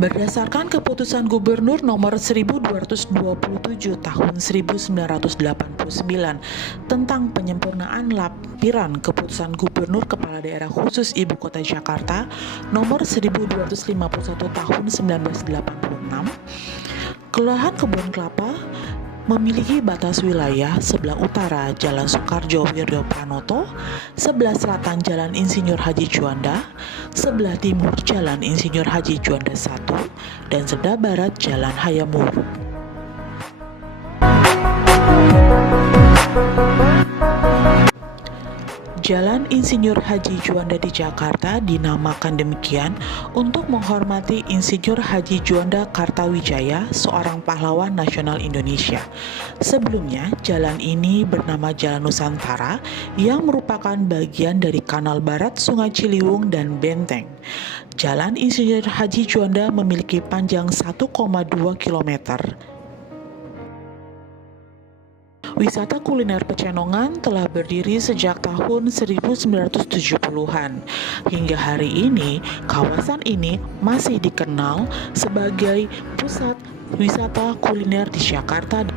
Berdasarkan keputusan Gubernur nomor 1227 tahun 1989 tentang penyempurnaan lampiran keputusan Gubernur Kepala Daerah Khusus Ibu Kota Jakarta nomor 1251 tahun 1986, Kelurahan Kebon Kelapa memiliki batas wilayah sebelah utara Jalan Soekarjo Wiryo Pranoto, sebelah selatan Jalan Insinyur Haji Juanda, sebelah timur Jalan Insinyur Haji Juanda 1, dan sebelah barat Jalan Hayamur. Jalan Insinyur Haji Juanda di Jakarta dinamakan demikian untuk menghormati Insinyur Haji Juanda Kartawijaya, seorang pahlawan nasional Indonesia. Sebelumnya, jalan ini bernama Jalan Nusantara yang merupakan bagian dari Kanal Barat Sungai Ciliwung dan Benteng. Jalan Insinyur Haji Juanda memiliki panjang 1,2 km. Wisata kuliner Pecenongan telah berdiri sejak tahun 1970-an. Hingga hari ini, kawasan ini masih dikenal sebagai pusat wisata kuliner di Jakarta.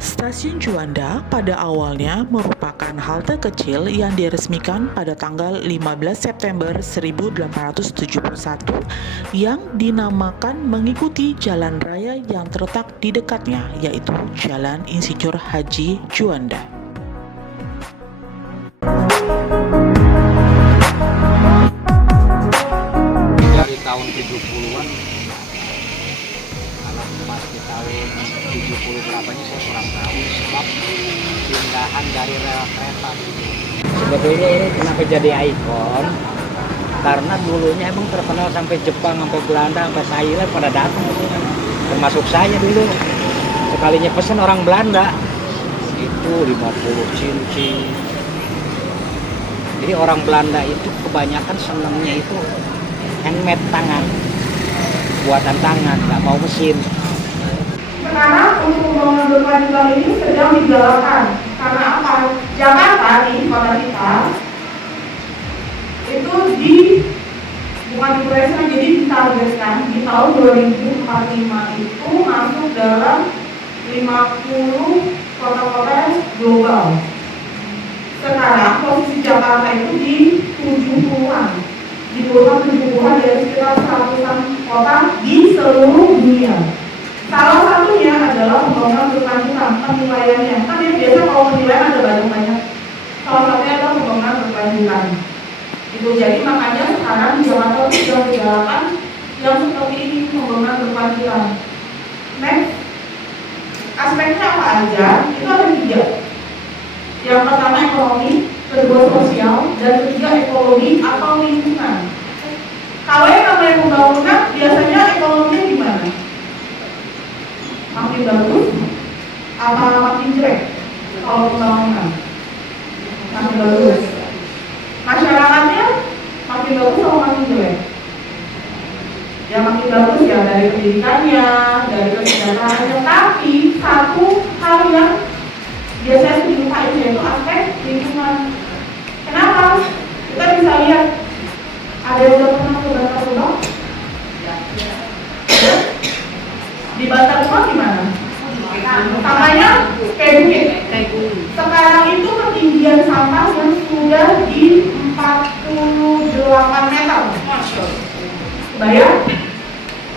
Stasiun Juanda pada awalnya merupakan halte kecil yang diresmikan pada tanggal 15 September 1871 yang dinamakan mengikuti jalan raya yang terletak di dekatnya, yaitu Jalan Insinyur Haji Juanda. Dari tahun 70-an, kalau pas di tahun 70 berapanya saya kurang tahu, sebab pindahan dari rel kereta. Sebetulnya ini kenapa jadi ikon? Karena dulunya emang terkenal sampai Jepang, sampai Belanda, sampai Thailand pada datang. Termasuk saya dulu. Sekalinya pesen orang Belanda, itu 50 cincin. Jadi orang Belanda itu kebanyakan senangnya itu handmade tangan, buatan tangan, nggak mau mesin. Sekarang untuk pembangunan berkelanjutan ini sedang digalakan. Karena apa? Jakarta di kota kita itu bukan diproyeksikan, jadi ditargetkan di tahun 2045 itu masuk dalam 50 kota-kota global. Sekarang posisi Jakarta itu di 70-an, di urutan 70-an dari sekitar 100-an kota di seluruh dunia. Salah satunya adalah pembangunan berkelanjutan, penilaiannya. Kan ya biasa kalau penilaian ada banyak-banyak. Salah satunya adalah pembangunan berkelanjutan. Itu jadi makanya sekarang di Jakarta sudah digalakan yang seperti ini, pembangunan berkelanjutan. Next, aspeknya apa aja? Itu ada 3. Yang pertama ekonomi, kedua sosial, dan ketiga ekologi atau lingkungan. Kalau yang namanya pembangunan, biasanya ekonominya gimana? Makin bagus apa makin jelek? Kalau pembangunan makin bagus, masyarakatnya makin bagus atau makin jelek? Ya makin bagus ya, dari pendidikannya, dari kesejahteraannya. Tapi satu hal yang biasanya dilupain yaitu aspek lingkungan. Kenapa? Kita bisa lihat, ada yang udah pernah ke Bantar Gebang? Di Bantar Gebang gimana? Sampahnya kayak bukit. Sekarang itu ketinggian sampah yang sudah di 48 meter. Bayang?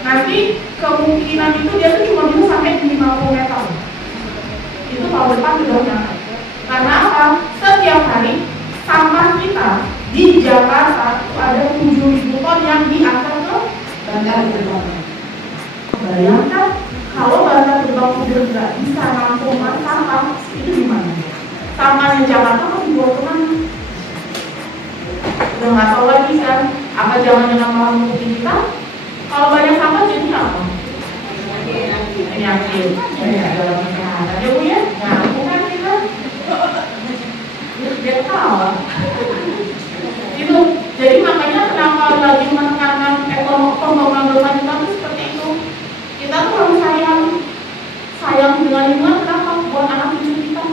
Nanti kemungkinan itu dia tuh cuma bisa sampai di 50 meter. Itu tahun depan sudah nyampe. Karena apa? Setiap hari sampah kita di Jakarta itu ada 7.000 ton yang diantar ke Bantar Gebang. Bayangkan kalau Bantar Gebang udah nggak bisa nampung sampah, itu gimana? Sampahnya Jakarta kan dibawa kemana? Udah nggak tahu lagi kan? Apa jangan-jangan malah mengikuti kita? Kalau banyak sampah jadi apa? Penyakit. Ya, dalam kesehatan ya Bu ya? Nyambung kan kita? Dia kalah. Itu. Jadi makanya kenapa lagi menekankan pembangunan berkelanjutan itu seperti itu. Kita tuh harus sayang dengan lingkungan. Kenapa? Buat anak cucu kita.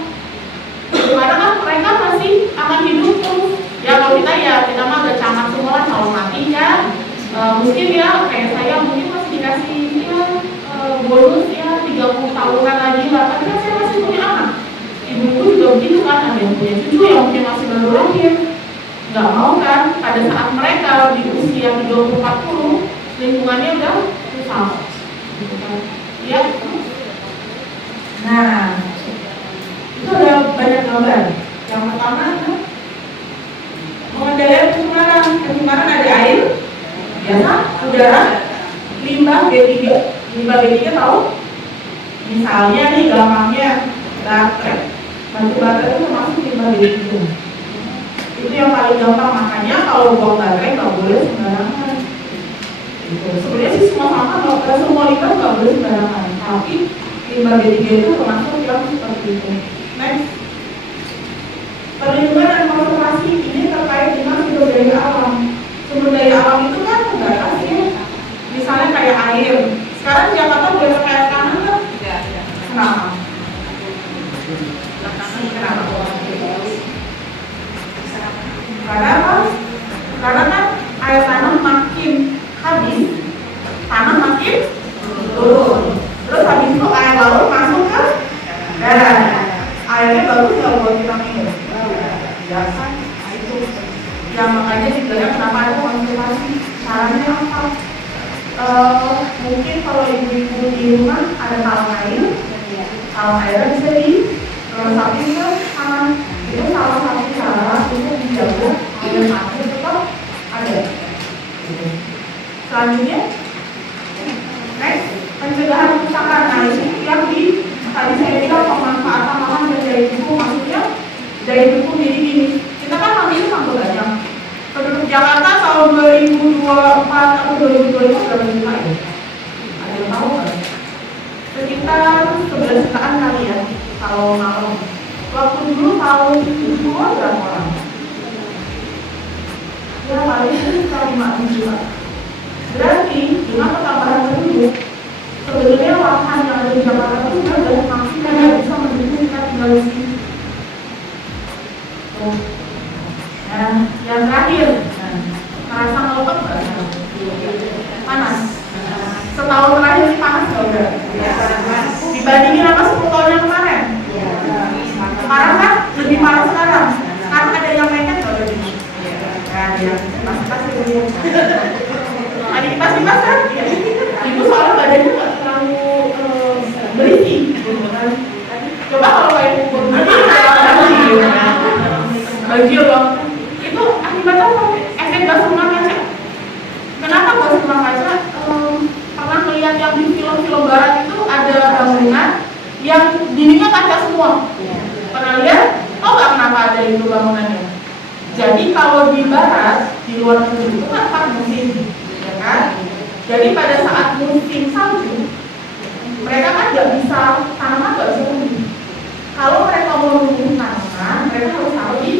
Karena kan mereka masih akan hidup terus. Ya kalau kita mah udah camat semua kalau mati ya mungkin ya ya kayak saya mungkin masih dikasih ya bonus ya 30 tahunan lagi lah, tapi kan saya masih punya anak. Ibu juga begitu kan, ada yang punya cucu yang mungkin masih baru lahir, nggak mau kan pada saat mereka di usia 30-40 lingkungannya udah susah gitu kan ya. Nah itu ada banyak gambar. Yang pertama pengendalian pencemaran. Pencemaran ada air biasa, udara, limbah B3. Limbah B3 tahu? Misalnya nih gampangnya baterai. Batu baterai itu termasuk limbah B3. Itu yang paling gampang, makanya kalau buang baterai nggak boleh sembarangan. Gitu. Sebenarnya sih semua sama, kalau semua limbah nggak boleh sembarangan. Tapi limbah B3 itu termasuk yang seperti itu. Next, perlindungan dan konservasi ini terkait dengan sumber daya alam. Sumber daya alam itu kan terbatas ya. Misalnya kayak air. Sekarang Jakarta boleh pakai air tanah kan? Kenapa? Karena apa? Karena kan air tanah makin habis, tanah makin turun. Terus habis itu air laut masuk ke darat. Airnya bagus nggak buat kita minum? Ya kan? Itu. Ya makanya dibilang kenapa ada konservasi. Caranya apa? Mungkin kalau ibu-ibu di rumah ada talang air, talang airnya bisa dilengkapi ke tangan. Itu salah satu cara untuk menjaga air tanah tetap ada. Selanjutnya, next, pencegahan kerusakan. Nah ini yang tadi saya bilang pemanfaatan lahan dan daya dukung, maksudnya daya dukung. Jadi gini, kita kan nantinya sampai banyak. Penduduk Jakarta tahun 2024 atau 2025 berapa juta ya? Ada yang tahu nggak? Sekitar 11 jutaan kali ya, kalau malam. Waktu dulu tahun 70-an berapa orang? Ya paling sekitar 5 juta. Berarti dengan pertambahan penduduk, sebenarnya lahan yang ada di Jakarta itu sudah maksimal yang bisa mendukung kita tinggal di sini. Nah, yang terakhir, merasa ngelupa nggak? Panas. Setahun terakhir ini panas nggak udah? Dibandingin apa 10 tahun yang kemarin? Parah kan? Lebih parah sekarang. Karena ada yang nekat nggak udah gini? Nah, ya, kipas-kipas itu. Ada kipas-kipas kan? Ibu soalnya badannya nggak terlalu berisi. Coba kalau kayak ukur bagi loh. Itu akibatnya apa? Efek gas rumah kaca. Kenapa gas rumah kaca? Pernah melihat yang di film-film barat itu ada bangunan yang dindingnya kaca semua. Pernah lihat? Tahu nggak kenapa ada itu bangunannya? Jadi kalau di barat, di luar negeri itu kan pas musim, ya kan? Jadi pada saat musim salju, mereka kan nggak bisa, tanaman nggak bisa tumbuh. Kalau mereka mau tumbuh tanaman, mereka harus taruh di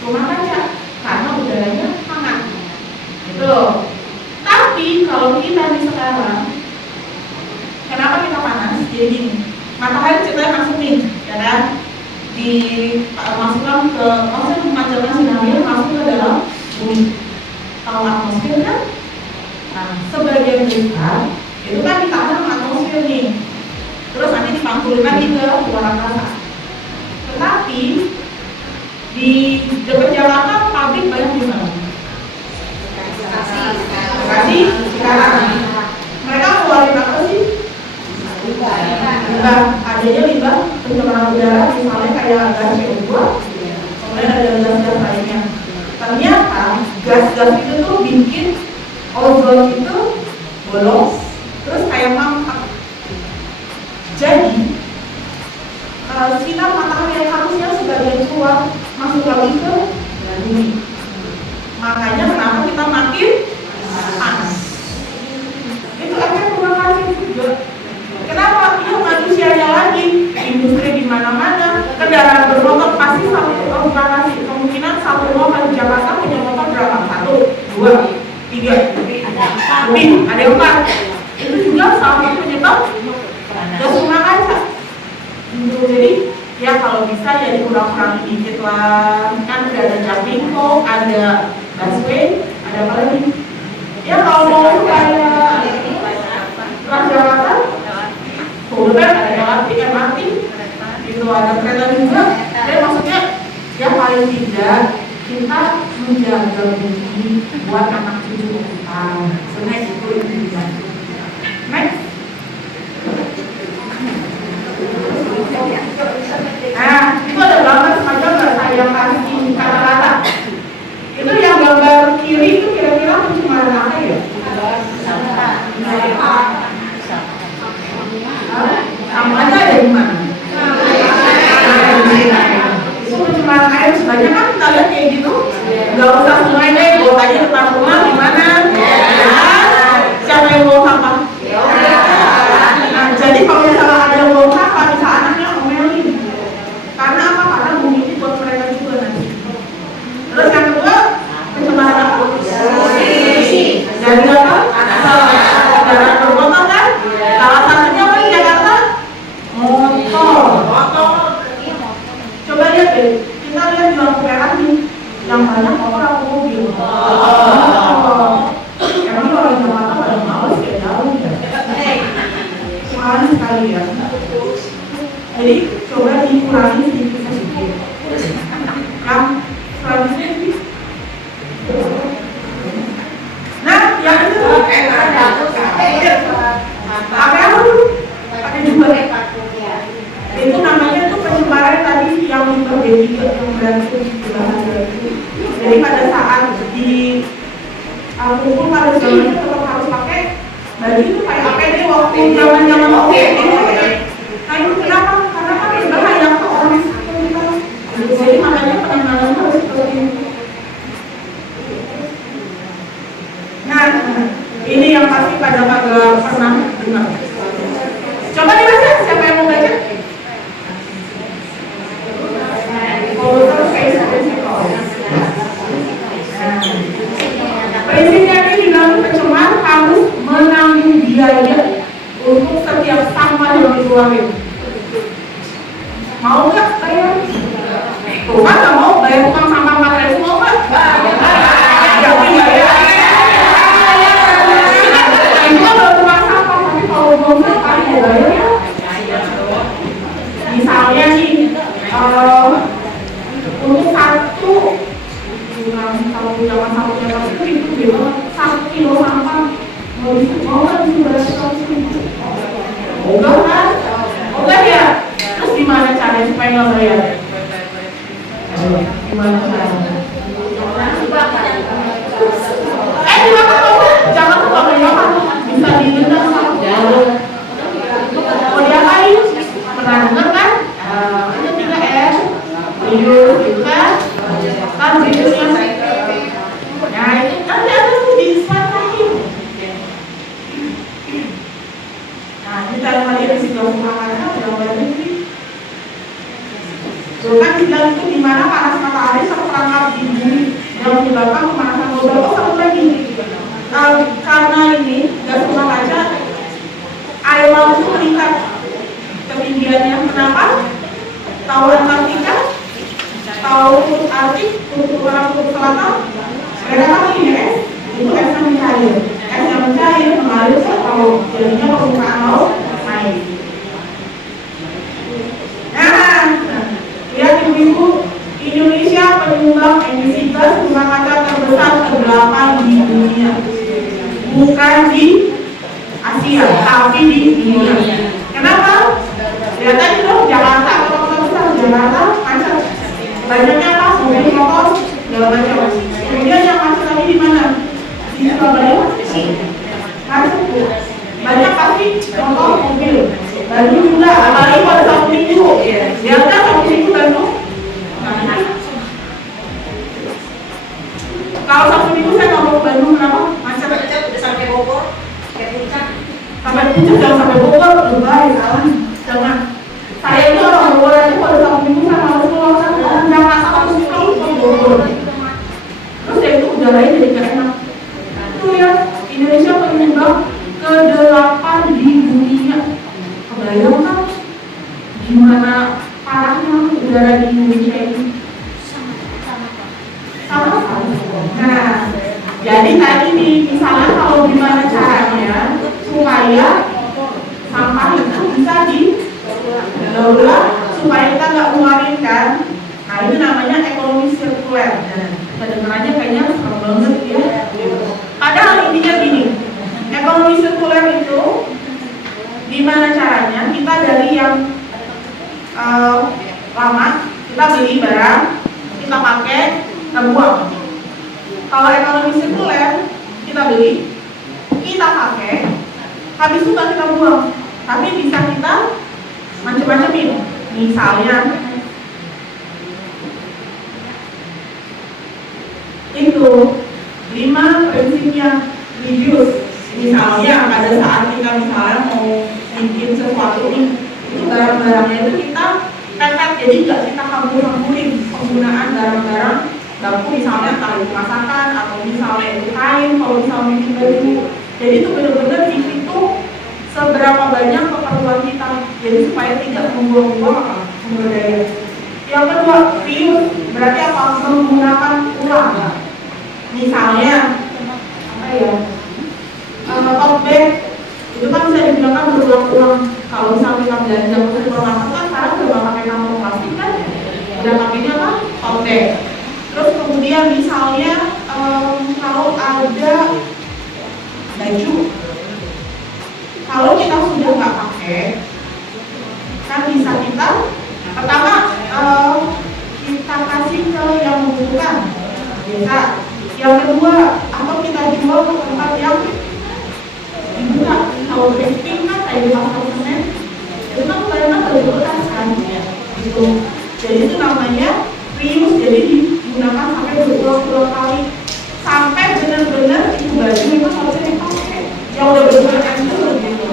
rumah kaca karena udaranya hangat. Gitu. Tapi kalau kita di sekarang, kenapa kita panas? Jadi gini, matahari ceritanya masuk nih, ya kan? Dimasukkan ke, maksudnya memancarkan sinarnya masuk ke dalam bumi. Kalau atmosfer kan, nah sebagian besar itu kan ditahan sama atmosfer nih. Terus nanti dipantulin lagi ke luar angkasa. Tetapi di dekat Jakarta pabrik banyak di mana? Bekasi, Cikarang. Mereka keluarin apa sih? Limbah, adanya limbah pencemaran udara, misalnya kayak gas CO2, kemudian ada gas-gas lainnya. Ternyata gas-gas itu tuh bikin ozon itu bolong, terus kayak mangkak. Jadi sinar matahari yang harusnya sebagian keluar masuk lagi ke bumi. Makanya kenapa kita makin panas. Itu efek rumah kaca juga. Kenapa? Ya manusianya lagi, industri di mana-mana, kendaraan bermotor pasti satu lokasi. Kemungkinan satu rumah di Jakarta punya motor berapa? 1, 2, 3. Tapi ada 4. Itu juga salah satu penyebab gas rumah kaca. Jadi ya kalau bisa ya dikurang-kurangin dikit lah. Kan udah ada Jaklingko, ada busway, ada apa lagi? Ya kalau mau kayak Transjakarta, udah kan ada LRT, MRT, itu ada kereta juga. Jadi maksudnya ya paling tidak kita menjaga bumi buat anak cucu kita. Sebenarnya itu intinya. Next. Nah, itu ada gambar semacam nggak saya kasih kata-kata. Itu yang gambar kiri itu kira-kira pencemaran apa ya? Sama aja ada di mana? Itu pencemaran air sebenarnya kan kita lihat kayak gitu. Gak usah sungai deh, buat aja depan rumah gimana? Siapa yang bawa sampah? Nah, jadi kalau misalnya ada yang bawa sampah, bisa anaknya ngomelin. Karena apa? Karena bumi ini buat mereka juga nanti. Terus yang kedua, pencemaran apa? Jadi apa? Kendaraan bermotor kan? Salah satunya apa di Jakarta? Motor. Coba lihat deh, kita lihat di lampu merah nih, yang banyak motor atau mobil. Emang orang Jakarta pada males kayak jauh ya? Mahal sekali ya. Jadi coba dikurangi sedikit-sedikit. Yang selanjutnya ini. Nah, yang itu apa dulu? Pakai juga. Itu namanya tuh pencemaran tadi yang berbeda yang berarti jadi pada saat di kumpul pada zamannya tetap harus pakai baju itu kayak APD waktu zaman COVID gitu. Nah itu kenapa? Karena kan berbahaya ke orang sekitar kita. Jadi makanya penanganan harus seperti itu. Nah, ini yang pasti pada pernah dengar. Coba dibaca, siapa yang mau baca? Prinsipnya ini dalam pencemar harus menanggung biaya untuk setiap sampah yang dikeluarin. Mau nggak bayar? Tuh kan nggak mau bayar tukang sampah 4.000 mau nggak? Jangan bayar. Itu adalah tukang sampah, tapi kalau belum sampah mau bayar ya. Misalnya nih, untuk satu kalau jangan satunya pasti itu gitu 1 kilo sampah mau kan itu berapa enggak kan? Enggak ya? Terus gimana caranya supaya nggak bayar? Gimana caranya? Dimakan dong, jangan suka banyak bisa didenda sama mau diapain? Pernah dengar kan? Itu 3M video juga kan videonya nah itu nanti ada tuh di slide lagi. Nah ini cara kalian di situ makannya udah banyak nih. Kan bilang itu di mana panas matahari sama perangkap di bumi yang menyebabkan pemanasan global. Oh satu lagi karena ini gas rumah kaca air laut itu meningkat ketinggiannya. Kenapa? Tahu Antartika, tahu Arktik, kutub utara, kutub selatan, mereka tahu ini es, itu es yang mencair. Es yang mencair mengalir kalau jadinya permukaan laut naik. Nah, lihat ibu-ibu, Indonesia penyumbang emisi gas rumah kaca terbesar ke-8 di dunia, bukan di Asia, tapi di dunia. Kenapa? Lihat aja dong, Jakarta, kota besar Jakarta macet. Banyaknya apa? Mobil motor, segala macam. Kemudian yang macet lagi di mana? Di Surabaya macet bu. Banyak pasti motor, mobil. Bandung juga, apalagi pada Sabtu Minggu. Lihat kan Sabtu Minggu Bandung. Kalau Sabtu Minggu saya ngomong Bandung kenapa? Macet udah sampai Bogor, kayak Puncak. Sampai Puncak jangan sampai Bogor, lebay kawan. Jangan. Saya itu orang Bogor aja pada Sabtu Minggu saya harus keluar kan orang Jakarta harus ke Bogor. namanya ekonomi sirkuler. Kedengarannya kayaknya serem banget ya. Padahal intinya gini, ekonomi sirkuler itu gimana caranya kita dari yang lama kita beli barang, kita pakai, kita buang. Kalau ekonomi sirkuler kita beli, kita pakai, habis itu nggak kita buang, tapi bisa kita macam-macamin. Misalnya itu 5 prinsipnya reduce. Misalnya pada saat kita misalnya mau bikin sesuatu nih, itu barang-barangnya itu kita pepet, jadi nggak kita hambur-hamburin penggunaan barang-barang dapur, misalnya entah itu masakan atau misalnya itu kain, kalau misalnya bikin baju. Jadi itu benar-benar dihitung seberapa banyak keperluan kita, jadi supaya tidak membuang-buang sumber daya. Yang kedua, reuse, berarti apa? Menggunakan ulang. Misalnya apa ya? Tote bag itu kan bisa digunakan berulang-ulang. Kalau misalnya kita belanja ke supermarket kan sekarang udah nggak pakai kantong plastik kan, udah pakainya apa? Tote bag. Terus kemudian misalnya kalau ada baju, kalau kita sudah nggak pakai, kan bisa kita pertama kita kasih ke yang membutuhkan, bisa. Yang kedua, atau kita jual ke tempat yang dibuka. Kalau thrifting kan kayak di pasar senen, itu kan banyak baju bekas kan, gitu. Jadi itu namanya reuse, jadi digunakan sampai berulang-ulang kali, sampai benar-benar itu baju itu harusnya dipakai, yang udah benar-benar hancur gitu.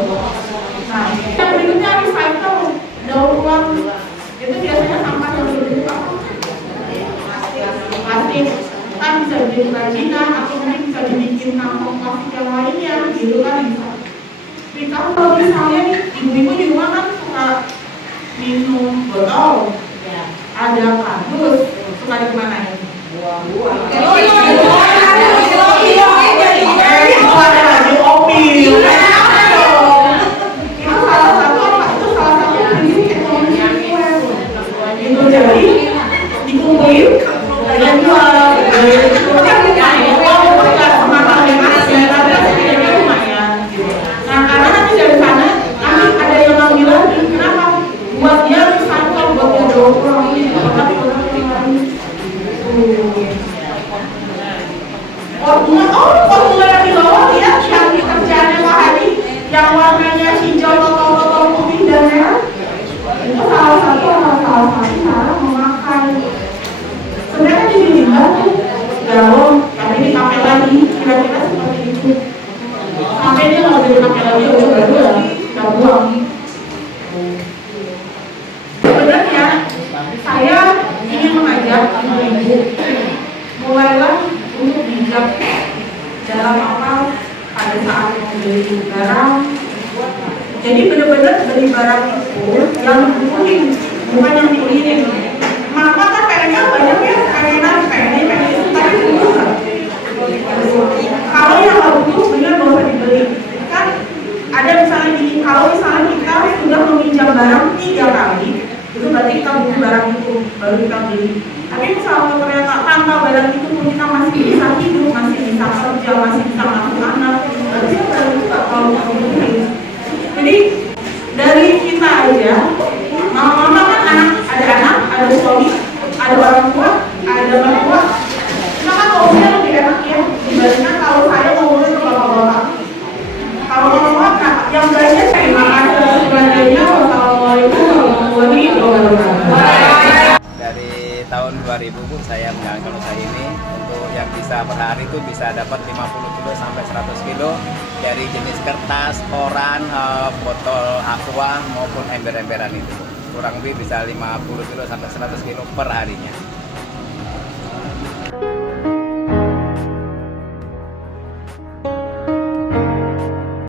Nah, yang berikutnya recycle, daur ulang. Itu biasanya sampah yang berbentuk apa? Plastik. Kan bisa dibikin kerajinan atau mungkin bisa dibikin kantong plastik yang lainnya, gitu kan bisa. Tapi kalau misalnya nih, ibu-ibu di rumah kan suka minum botol, ada kardus, suka dimana ya? Buang-buang. Itu ada lagi opil. Itu salah satu apa? Itu salah satu prinsip ekonomi sirkuler. Itu jadi dikumpulin dan jual. Nah, karena nanti dari sana nanti ada yang ngambil lagi. Kenapa? Buat dia recycle, buat dia daur ulang ini, produk-produk yang lain. Formula yang di bawah lihat yang kerjaannya Pak Hadi, yang warnanya hijau, total putih dan merah. Itu salah satu cara memakai. Sebenarnya jadi limbah tuh galon, tapi dipakai lagi, kira-kira seperti itu. Sampai dia nggak bisa dipakai lagi, udah buang. Sebenarnya saya ingin mengajak ibu-ibu mulailah untuk bijak dalam apa pada saat membeli barang. Jadi benar-benar beli barang itu yang dibutuhin, bukan yang diinginin. Mama kan pengennya banyak ya, pengen itu, tapi butuh nggak? Kalau yang nggak butuh, benar nggak usah dibeli. Kan ada misalnya gini, kalau misalnya kita sudah meminjam barang 3 kali, itu berarti kita butuh barang itu, baru kita beli. Tapi misalnya ternyata tanpa barang itu pun kita masih bisa hidup, masih bisa kerja, masih bisa ngasuh anak, berarti barang itu nggak terlalu butuhin. Jadi dari kita aja, mama-mama kan ada suami, ada orang tua, ada mertua. Kita kan ngomongnya lebih enak ya dibandingkan kalau saya ngomongnya ke bapak-bapak. Kalau bapak-bapak yang belanja terima kasih atas belanjanya. Wassalamualaikum warahmatullahi wabarakatuh. Dari tahun 2000 pun saya menjalankan usaha ini. Untuk yang bisa per hari itu bisa dapat 50 kilo sampai 100 kilo dari jenis kertas, koran, botol aqua maupun ember-emberan itu. Kurang lebih bisa 50 kilo sampai 100 kilo per harinya.